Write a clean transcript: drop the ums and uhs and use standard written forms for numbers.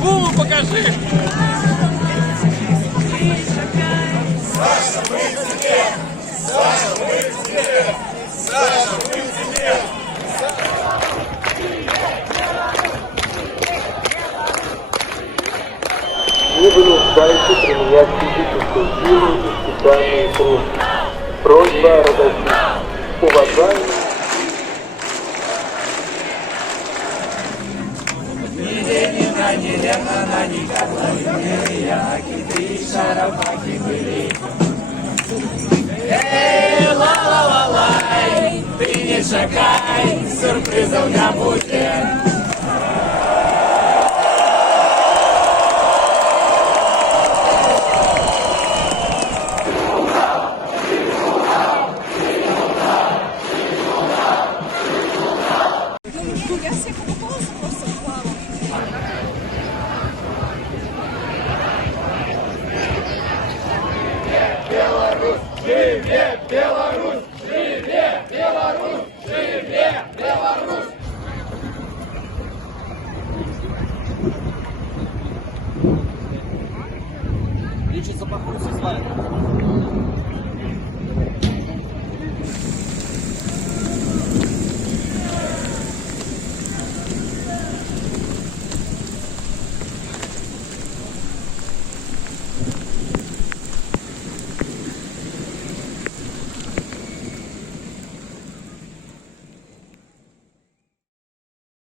Буму покажи! Саша, мы к тебе! Саша, мы к тебе! Саша, мы к тебе! Не вынуждайте применять физическую силу и специальные труд. Просьба родителей. Уважаемые. Ла-ла-ла-лай, ты не шагай, сюрпризов не будет.